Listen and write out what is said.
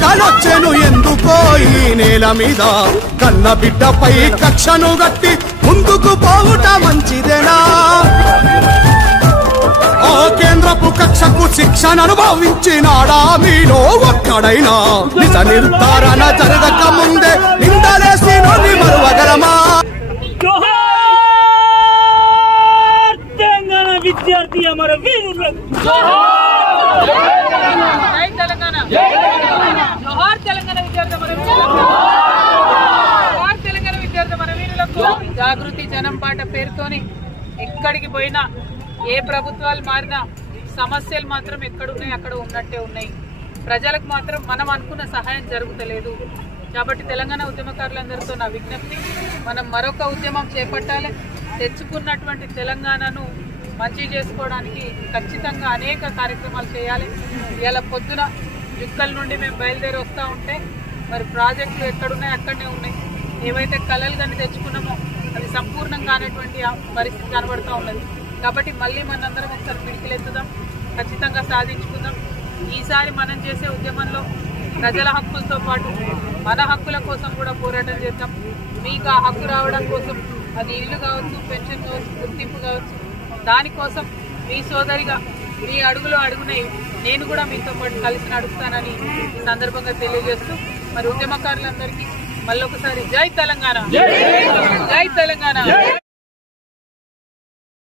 కోరికలొచ్చెను ఎందుకో ఈ నేల మీద కన్న బిడ్డపై కక్షను గట్టి ముందుకు పోవుట మంచిదేనా ఆ కేంద్రపు కక్షకు శిక్షను అనుభవించినాడా మీలో ఒక్కడైనా నిజ నిర్ధారణ జరగక ముందే నిందలేసి నోని మరువగలమా విద్యార్థి అమర వీరులకు జాగృతి జనం పాట పేరుతోని ఎక్కడికి పోయినా ఏ ప్రభుత్వాలు మారినా సమస్యలు మాత్రం ఎక్కడున్నాయి అక్కడ ఉన్నట్టే ఉన్నాయి. ప్రజలకు మాత్రం మనం అనుకున్న సహాయం జరుగుతలేదు. కాబట్టి తెలంగాణ ఉద్యమకారులందరితో నా విజ్ఞప్తి, మనం మరొక ఉద్యమం చేపట్టాలి. తెచ్చుకున్నటువంటి తెలంగాణను మంచి చేసుకోవడానికి ఖచ్చితంగా అనేక కార్యక్రమాలు చేయాలి. ఇలా పొద్దున జుక్కల నుండి మేము బయలుదేరి వస్తూ ఉంటే మరి ప్రాజెక్టులు ఎక్కడున్నాయి అక్కడనే ఉన్నాయి. ఏవైతే కళలు కానీ తెచ్చుకున్నామో అవి సంపూర్ణం కానటువంటి పరిస్థితి కనబడుతూ ఉన్నది. కాబట్టి మళ్ళీ మనందరం ఒకసారి పిడికిలెత్తుదాం, ఖచ్చితంగా సాధించుకుందాం. ఈసారి మనం చేసే ఉద్యమంలో ప్రజల హక్కులతో పాటు మన హక్కుల కోసం కూడా పోరాటం చేద్దాం. మీకు ఆ హక్కు రావడం కోసం అది ఇల్లు కావచ్చు, పెన్షన్ కావచ్చు, గుర్తింపు కావచ్చు, దానికోసం మీ సోదరిగా మీ అడుగులో అడుగునై నేను కూడా మీతో పాటు కలిసి నడుస్తానని ఈ సందర్భంగా తెలియజేస్తూ మరి ఉద్యమకారులందరికీ మళ్ళొకసారి జై తెలంగాణ, జై తెలంగాణ.